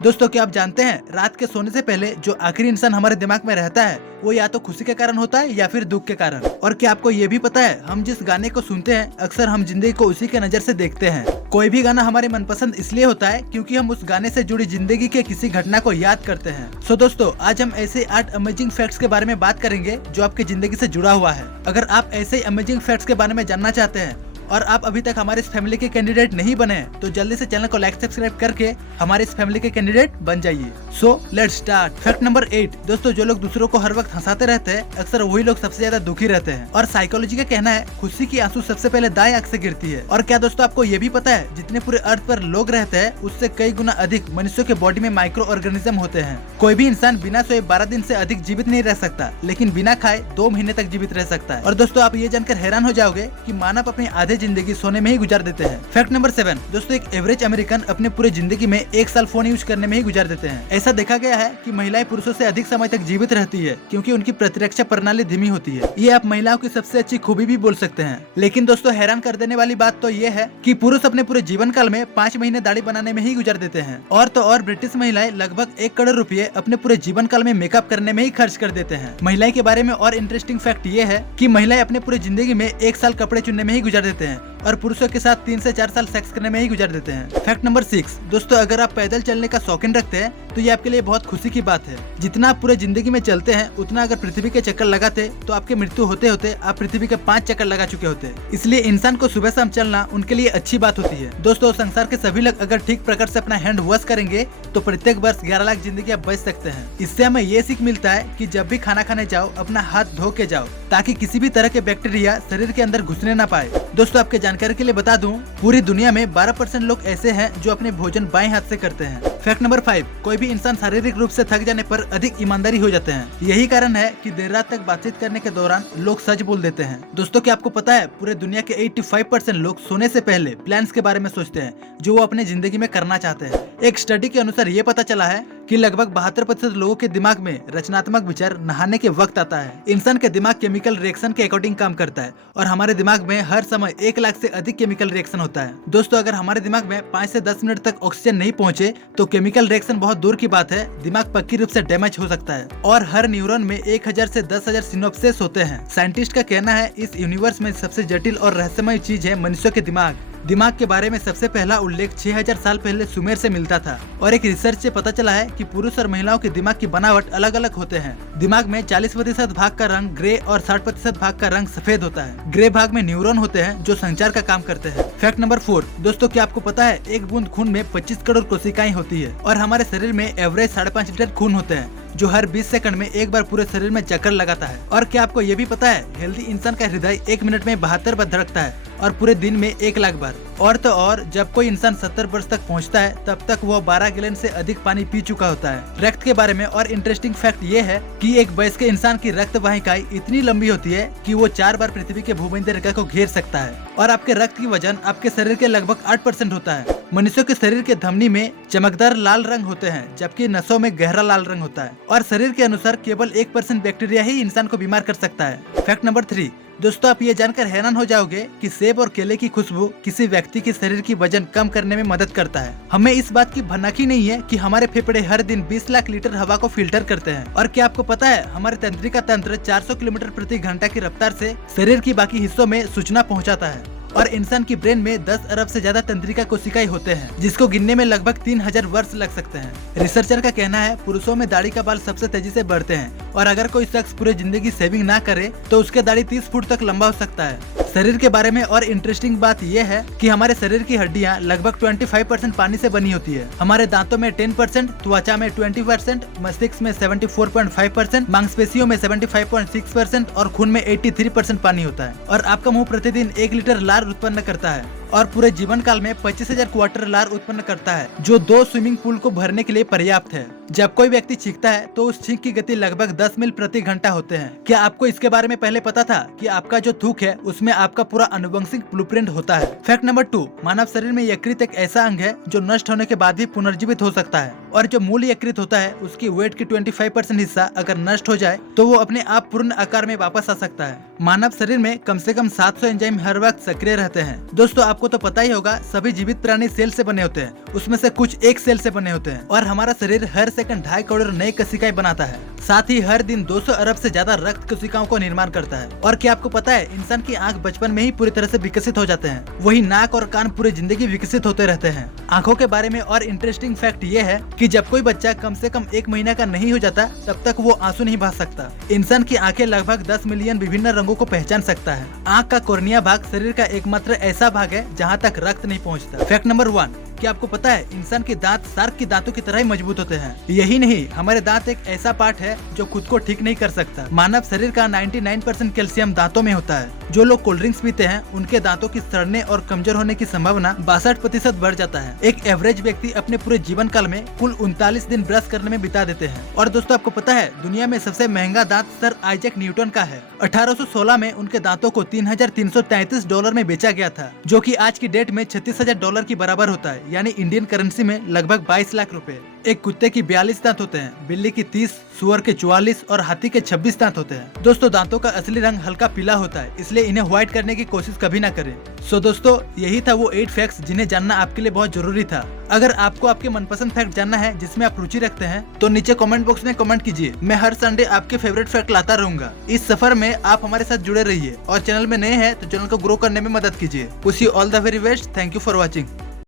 दोस्तों क्या आप जानते हैं रात के सोने से पहले जो आखिरी इंसान हमारे दिमाग में रहता है वो या तो खुशी के कारण होता है या फिर दुख के कारण। और क्या आपको ये भी पता है हम जिस गाने को सुनते हैं अक्सर हम जिंदगी को उसी के नजर से देखते हैं। कोई भी गाना हमारे मनपसंद इसलिए होता है क्योंकि हम उस गाने से जुड़ी जिंदगी के किसी घटना को याद करते हैं। सो दोस्तों आज हम ऐसे 8 अमेजिंग फैक्ट्स के बारे में बात करेंगे जो आपकी जिंदगी से जुड़ा हुआ है। अगर आप ऐसे अमेजिंग फैक्ट्स के बारे में जानना चाहते हैं और आप अभी तक हमारे इस फैमिली के कैंडिडेट नहीं बने हैं तो जल्दी से चैनल को लाइक सब्सक्राइब करके हमारे इस फैमिली के कैंडिडेट बन जाइए। So let's start. Fact number 8। दोस्तों जो लोग दूसरों को हर वक्त हंसाते रहते हैं अक्सर वही लोग सबसे ज्यादा दुखी रहते हैं। और साइकोलॉजी का कहना है खुशी की आंसू सबसे पहले दाएं आंख से गिरती है। और क्या दोस्तों आपको ये भी पता है जितने पूरे अर्थ पर लोग रहते हैं उससे कई गुना अधिक मनुष्यों के बॉडी में माइक्रो ऑर्गेनिज्म होते हैं। कोई भी इंसान बिना सोए 12 दिन से अधिक जीवित नहीं रह सकता, लेकिन बिना खाए 2 महीने तक जीवित रह सकता है। और दोस्तों आप ये जानकर हैरान हो जाओगे कि मानव अपनी आधे जिंदगी सोने में ही गुजार देते हैं। Fact number 7। दोस्तों एक एवरेज अमेरिकन अपने पूरे जिंदगी में 1 साल फोन यूज करने में ही गुजार देते हैं। ऐसा देखा गया है कि महिलाएं पुरुषों से अधिक समय तक जीवित रहती है क्योंकि उनकी प्रतिरक्षा प्रणाली धीमी होती है। ये आप महिलाओं की सबसे अच्छी खूबी भी बोल सकते हैं। लेकिन दोस्तों हैरान कर देने वाली बात तो ये है कि पुरुष अपने पूरे जीवन काल में 5 महीने दाढ़ी बनाने में ही गुजार देते हैं। और तो और ब्रिटिश महिलाएं लगभग 1 करोड़ रुपए अपने पूरे जीवन काल में मेकअप करने में ही खर्च कर देते हैं। महिलाएं के बारे में और इंटरेस्टिंग फैक्ट ये है कि महिलाएं अपने पूरे जिंदगी में 1 साल कपड़े चुनने में ही गुजार देते हैं और पुरुषों के साथ 3 से 4 साल सेक्स करने में ही गुजार देते हैं। Fact number 6। दोस्तों अगर आप पैदल चलने का शौकीन रखते हैं तो ये आपके लिए बहुत खुशी की बात है। जितना आप पूरे जिंदगी में चलते हैं उतना अगर पृथ्वी के चक्कर लगाते तो आपके मृत्यु होते होते आप पृथ्वी के 5 चक्कर लगा चुके होते। इसलिए इंसान को सुबह शाम चलना उनके लिए अच्छी बात होती है। दोस्तों संसार के सभी लोग अगर ठीक प्रकार से अपना हैंड वॉश करेंगे तो प्रत्येक वर्ष 11 लाख जिंदगी आप बच सकते हैं। इससे हमें ये सीख मिलता है कि जब भी खाना खाने जाओ अपना हाथ धो के जाओ ताकि किसी भी तरह के बैक्टीरिया शरीर के अंदर घुसने ना पाए। दोस्तों आपके जानकारी के लिए बता दूं पूरी दुनिया में 12% लोग ऐसे हैं जो अपने भोजन बाएं हाथ से करते हैं। Fact number 5। कोई भी इंसान शारीरिक रूप से थक जाने पर अधिक ईमानदारी हो जाते हैं। यही कारण है कि देर रात तक बातचीत करने के दौरान लोग सच बोल देते हैं। दोस्तों क्या आपको पता है पूरे दुनिया के 85% लोग सोने से पहले प्लान्स के बारे में सोचते हैं जो वो अपने जिंदगी में करना चाहते हैं। एक स्टडी के अनुसार ये पता चला है कि लगभग 72% लोगों के दिमाग में रचनात्मक विचार नहाने के वक्त आता है। इंसान के दिमाग केमिकल रिएक्शन के अकॉर्डिंग काम करता है और हमारे दिमाग में हर समय 1 लाख से अधिक केमिकल रिएक्शन होता है। दोस्तों अगर हमारे दिमाग में 5 से 10 मिनट तक ऑक्सीजन नहीं पहुंचे तो केमिकल रिएक्शन बहुत दूर की बात है, दिमाग पक्की रूप से डैमेज हो सकता है। और हर न्यूरॉन में 1000 से 10,000 सिनोप्सिस होते हैं। साइंटिस्ट का कहना है इस यूनिवर्स में सबसे जटिल और रहस्यमय चीज है मनुष्य के दिमाग के बारे में सबसे पहला उल्लेख 6000 साल पहले सुमेर से मिलता था। और एक रिसर्च से पता चला है कि पुरुष और महिलाओं के दिमाग की बनावट अलग अलग होते हैं। दिमाग में 40% भाग का रंग ग्रे और 60% भाग का रंग सफेद होता है। ग्रे भाग में न्यूरॉन होते हैं जो संचार का काम करते हैं। Fact number 4। दोस्तों क्या आपको पता है एक बूंद खून में 25 करोड़ कोशिकाएं होती है और हमारे शरीर में एवरेज 5.5 लीटर खून होते हैं जो हर 20 सेकंड में एक बार पूरे शरीर में चक्कर लगाता है। और क्या आपको ये भी पता है हेल्दी इंसान का हृदय 1 मिनट में 72 बार धड़कता है और पूरे दिन में 1 लाख बार। और तो और जब कोई इंसान 70 वर्ष तक पहुंचता है तब तक वो 12 गैलन से अधिक पानी पी चुका होता है। रक्त के बारे में और इंटरेस्टिंग फैक्ट ये है कि एक वयस्क इंसान की रक्त वाहिकाएं इतनी लंबी होती है कि वो 4 बार पृथ्वी के भूमध्य रेखा को घेर सकता है। और आपके रक्त की वजन आपके शरीर के लगभग 8% होता है। मनुष्यों के शरीर के धमनी में चमकदार लाल रंग होते हैं जबकि नसों में गहरा लाल रंग होता है। और शरीर के अनुसार केवल 1% बैक्टीरिया ही इंसान को बीमार कर सकता है। Fact number 3। दोस्तों आप ये जानकर हैरान हो जाओगे कि सेब और केले की खुशबू किसी व्यक्ति के शरीर की वजन कम करने में मदद करता है। हमें इस बात की भनक ही नहीं है कि हमारे फेफड़े हर दिन 20 लाख लीटर हवा को फिल्टर करते हैं। और क्या आपको पता है हमारे तंत्रिका तंत्र 400 किलोमीटर प्रति घंटा की रफ्तार से शरीर की बाकी हिस्सों में सूचना पहुँचाता है। और इंसान की ब्रेन में 10 अरब से ज्यादा तंत्रिका कोशिकाएं होते हैं जिसको गिनने में लगभग 3000 वर्ष लग सकते हैं। रिसर्चर का कहना है पुरुषों में दाढ़ी का बाल सबसे तेजी से बढ़ते हैं और अगर कोई शख्स पूरी जिंदगी सेविंग ना करे तो उसके दाढ़ी 30 फुट तक लंबा हो सकता है। शरीर के बारे में और इंटरेस्टिंग बात यह है कि हमारे शरीर की हड्डियां लगभग 25% पानी से बनी होती है। हमारे दांतों में 10%, त्वचा में 20%, मस्तिष्क में 74.5%, मांसपेशियों में 75.6% और खून में 83% पानी होता है। और आपका मुंह प्रतिदिन 1 लीटर लार उत्पन्न करता है और पूरे जीवन काल में 25,000 क्वार्टर लार उत्पन्न करता है जो 2 स्विमिंग पूल को भरने के लिए पर्याप्त है। जब कोई व्यक्ति छींकता है तो उस छींक की गति लगभग 10 मील प्रति घंटा होते हैं। क्या आपको इसके बारे में पहले पता था कि आपका जो थूक है उसमें आपका पूरा आनुवंशिक ब्लूप्रिंट होता है। Fact number 2। मानव शरीर में यकृत एक ऐसा अंग है जो नष्ट होने के बाद भी पुनर्जीवित हो सकता है। और जो मूल यकृत होता है उसकी वेट की 25% हिस्सा अगर नष्ट हो जाए तो वो अपने आप पूर्ण आकार में वापस आ सकता है। मानव शरीर में कम से कम 700 एंजाइम हर वक्त सक्रिय रहते हैं। दोस्तों आपको तो पता ही होगा सभी जीवित प्राणी सेल से बने होते हैं, उसमें से कुछ एक सेल से बने होते हैं और हमारा शरीर हर सेकंड 2.5 करोड़ नई कोशिकाएं बनाता है। साथ ही हर दिन 200 अरब से ज्यादा रक्त कोशिकाओं को निर्माण करता है। और क्या आपको पता है इंसान की आंख बचपन में ही पूरी तरह से विकसित हो जाते हैं, वही नाक और कान पूरी जिंदगी विकसित होते रहते हैं। आंखों के बारे में और इंटरेस्टिंग फैक्ट ये है कि जब कोई बच्चा कम से कम 1 महीना का नहीं हो जाता तब तक वो आंसू नहीं बहा सकता। इंसान की आंखें लगभग 10 मिलियन विभिन्न रंगों को पहचान सकता है। आंख का कॉर्निया भाग शरीर का एकमात्र ऐसा भाग है जहाँ तक रक्त नहीं पहुँचता। फैक्ट नंबर 1, क्या आपको पता है इंसान के दांत शार्क के दांतों की तरह ही मजबूत होते हैं। यही नहीं, हमारे दांत एक ऐसा पार्ट है जो खुद को ठीक नहीं कर सकता। मानव शरीर का 99% कैल्शियम दांतों में होता है। जो लोग कोल्ड ड्रिंक्स पीते हैं उनके दांतों की सड़ने और कमजोर होने की संभावना 62% बढ़ जाता है। एक एवरेज व्यक्ति अपने पूरे जीवन काल में कुल 39 दिन ब्रश करने में बिता देते हैं। और दोस्तों आपको पता है दुनिया में सबसे महंगा दांत सर आइजैक न्यूटन का है। 1816 में उनके दांतों को $3,333 में बेचा गया था, जो कि आज की डेट में $36,000 की बराबर होता है, यानी इंडियन करेंसी में लगभग 22 लाख रुपए। एक कुत्ते की 42 दांत होते हैं, बिल्ली की 30, सुअर के 44 और हाथी के 26 दांत होते हैं। दोस्तों दांतों का असली रंग हल्का पीला होता है, इसलिए इन्हें व्हाइट करने की कोशिश कभी ना करें। सो दोस्तों यही था वो 8 फैक्ट्स जिन्हें जानना आपके लिए बहुत जरूरी था। अगर आपको आपके मनपसंद फैक्ट जानना है जिसमें आप रुचि रखते हैं तो नीचे कमेंट बॉक्स में कमेंट कीजिए। मैं हर संडे आपके फेवरेट फैक्ट लाता रहूंगा। इस सफर में आप हमारे साथ जुड़े रहिए और चैनल में नए हैं तो चैनल को ग्रो करने में मदद कीजिए। Wish you all the very best. Thank you for watching.